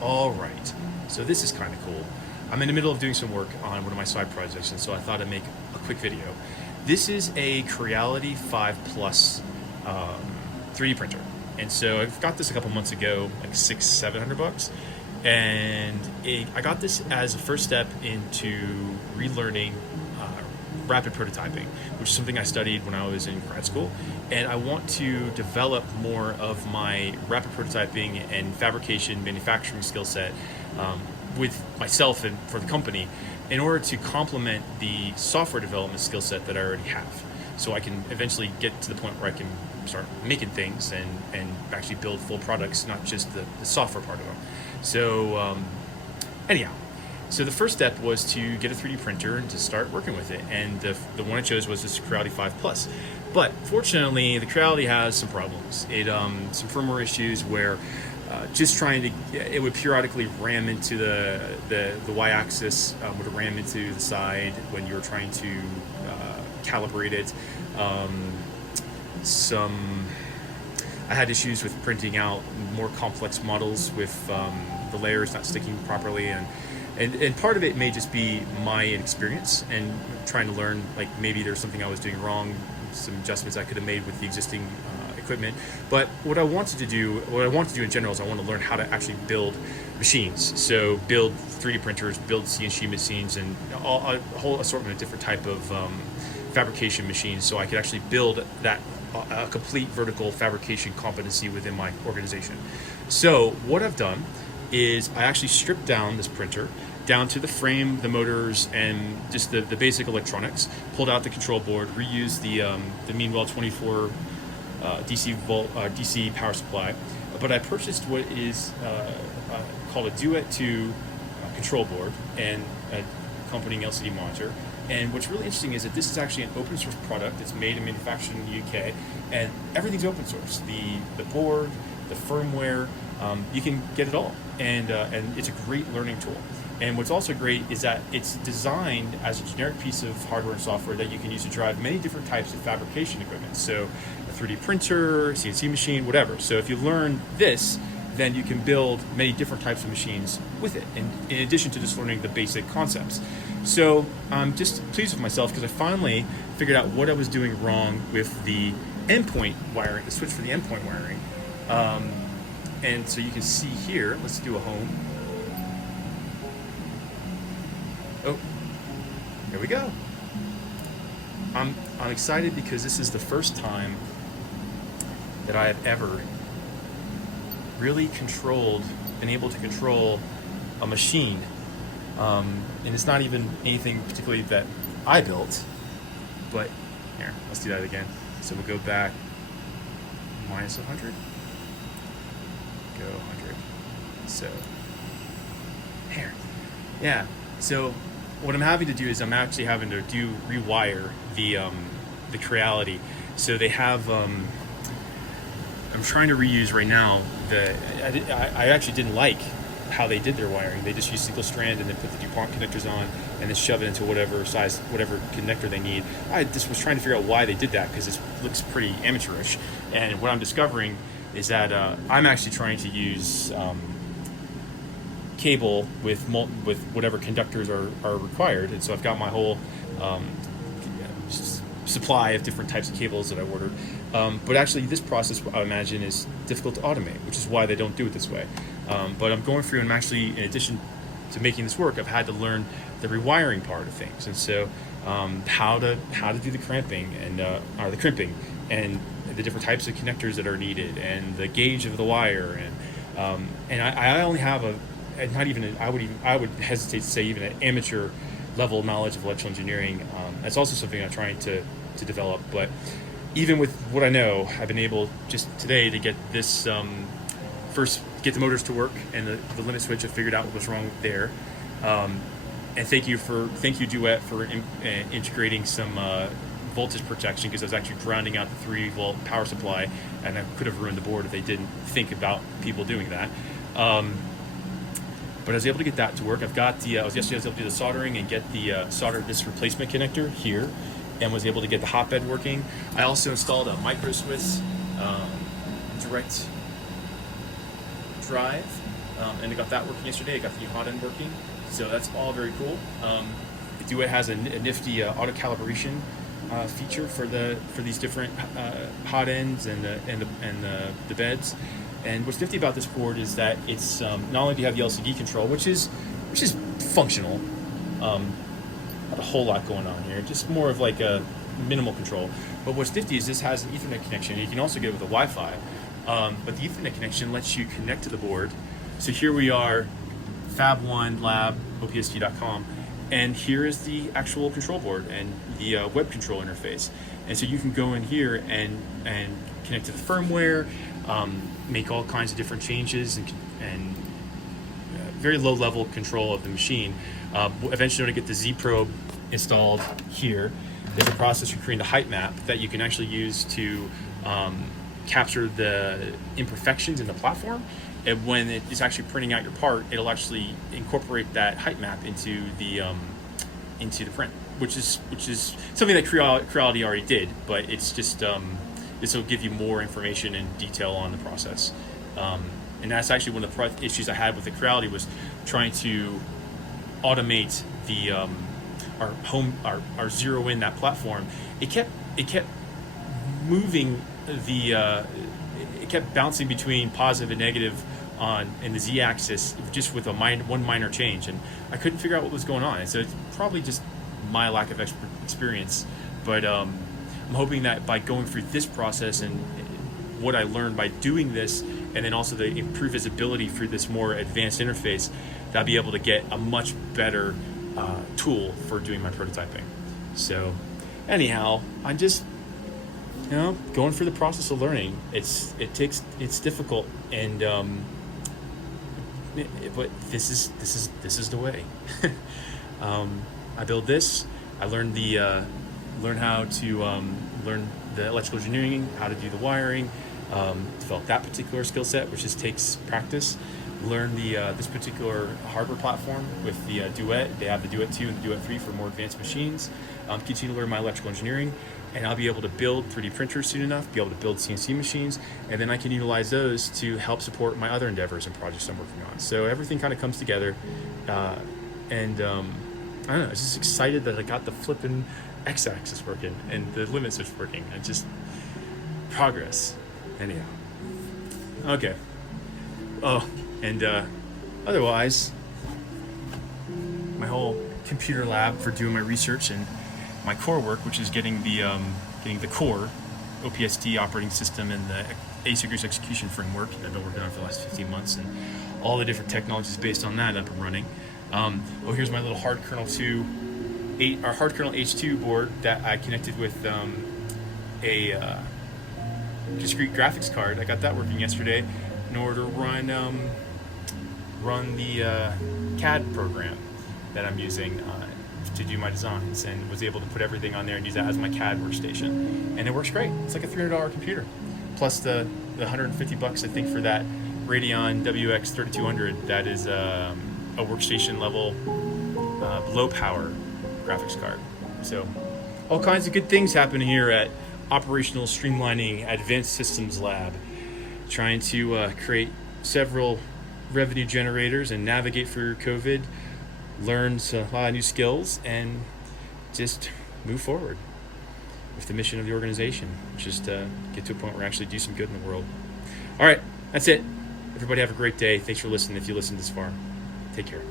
All right, so this is kind of cool. I'm in the middle of doing some work on one of my side projects, and so I thought I'd make a quick video. This is a Creality 5 Plus 3D printer, and so I've got this a couple months ago, like $600-700, and I got this as a first step into relearning rapid prototyping, which is something I studied when I was in grad school, and I want to develop more of my rapid prototyping and fabrication manufacturing skill set with myself and for the company in order to complement the software development skill set that I already have, so I can eventually get to the point where I can start making things and actually build full products, not just the software part of them. So anyhow, so the first step was to get a 3D printer and to start working with it, and the one I chose was this Creality 5 Plus. But fortunately, the Creality has some problems. Some firmware issues where just trying to, it would periodically ram into the y-axis, would ram into the side when you were trying to calibrate it. I had issues with printing out more complex models with the layers not sticking properly, and part of it may just be my inexperience and trying to learn, like maybe there's something I was doing wrong, some adjustments I could have made with the existing equipment. But what I wanted to do in general is I want to learn how to actually build machines. So build 3D printers, build CNC machines, and a whole assortment of different type of fabrication machines, so I could actually build that a complete vertical fabrication competency within my organization. So what I've done is I actually stripped down this printer down to the frame, the motors, and just the basic electronics, pulled out the control board, reused the Meanwell 24 DC power supply, but I purchased what is called a Duet 2 control board and an accompanying LCD monitor. And what's really interesting is that this is actually an open source product. It's made and manufactured in the UK, and everything's open source. The board, the firmware, you can get it all, and it's a great learning tool. And what's also great is that it's designed as a generic piece of hardware and software that you can use to drive many different types of fabrication equipment. So a 3D printer, CNC machine, whatever. So if you learn this, then you can build many different types of machines with it, and in addition to just learning the basic concepts. So I'm just pleased with myself because I finally figured out what I was doing wrong with the endpoint wiring, the switch for the endpoint wiring. And so you can see here, let's do a home. Oh, here we go. I'm excited because this is the first time that I have ever really been able to control a machine. And it's not even anything particularly that I built, but here, let's do that again. So we'll go back minus 100, go 100. So here, yeah. So what I'm having to do is I'm actually having to rewire the Creality. So they have I'm trying to reuse right now I actually didn't like how they did their wiring. They just used single strand and then put the DuPont connectors on and then shove it into whatever connector they need. I just was trying to figure out why they did that because it looks pretty amateurish. And what I'm discovering is that I'm actually trying to use cable with whatever conductors are required, and so I've got my whole supply of different types of cables that I ordered. But actually, this process, I imagine, is difficult to automate, which is why they don't do it this way. But I'm going through, and I'm actually, in addition to making this work, I've had to learn the rewiring part of things, and so how to do the cramping and or the crimping, and the different types of connectors that are needed, and the gauge of the wire, and I only have I would hesitate to say even an amateur level knowledge of electrical engineering. That's also something I'm trying to develop, but even with what I know, I've been able just today to get this first get the motors to work, and the limit switch. I figured out what was wrong there. And thank you Duet for integrating some voltage protection, because I was actually grounding out the 3-volt power supply, and I could have ruined the board if they didn't think about people doing that. But I was able to get that to work. Yesterday I was able to do the soldering and get the solder this replacement connector here, and was able to get the hotbed working. I also installed a micro Swiss direct drive and I got that working yesterday. I got the new hot end working, so that's all very cool. Duet has a nifty auto calibration feature for these different hot ends and the beds. And what's nifty about this board is that it's not only do you have the LCD control, which is functional, not a whole lot going on here, just more of like a minimal control. But what's nifty is this has an Ethernet connection. You can also get it with a Wi-Fi, but the Ethernet connection lets you connect to the board. So here we are, Fab1 Lab, opst.com, and here is the actual control board and the web control interface. And so you can go in here and connect to the firmware, make all kinds of different changes and very low level control of the machine. Eventually when I get the Z probe installed here, there's a process for creating a height map that you can actually use to capture the imperfections in the platform. And when it is actually printing out your part, it'll actually incorporate that height map into the print, which is something that Creality already did, but it's just this will give you more information and detail on the process. And that's actually one of the issues I had with the Creality, was trying to automate the our zero in that platform. It kept moving it kept bouncing between positive and negative in the z-axis just with one minor change, and I couldn't figure out what was going on. And so it's probably just my lack of experience, but I'm hoping that by going through this process and what I learned by doing this, and then also the improved visibility through this more advanced interface, that I'll be able to get a much better tool for doing my prototyping. So anyhow, I'm just going through the process of learning. It's difficult, and but this is the way. I build this. I learned how to learn the electrical engineering, how to do the wiring, develop that particular skill set, which just takes practice. Learn this particular hardware platform with the Duet. They have the Duet 2 and the Duet 3 for more advanced machines. Continue to learn my electrical engineering, and I'll be able to build 3D printers soon enough, be able to build CNC machines, and then I can utilize those to help support my other endeavors and projects I'm working on. So everything kind of comes together, and I don't know, I was just excited that I got the flipping x-axis working and the limit switch working, and just progress. Anyhow, okay. Oh, and otherwise, my whole computer lab for doing my research and my core work, which is getting the core OPSD operating system and the asynchronous execution framework that I've been working on for the last 15 months, and all the different technologies based on that up and running. Here's my little hard kernel hard kernel H2 board that I connected with a discrete graphics card. I got that working yesterday in order to run the CAD program that I'm using to do my designs, and was able to put everything on there and use that as my CAD workstation, and it works great. It's like a $300 computer, plus the $150 I think for that Radeon WX 3200. That is a workstation level low power graphics card. So all kinds of good things happen here at Operational Streamlining Advanced Systems Lab, trying to create several revenue generators and navigate through COVID, learn a lot of new skills, and just move forward with the mission of the organization, which is to get to a point where we actually do some good in the world. All right, that's it. Everybody have a great day. Thanks for listening if you listened this far. Take care.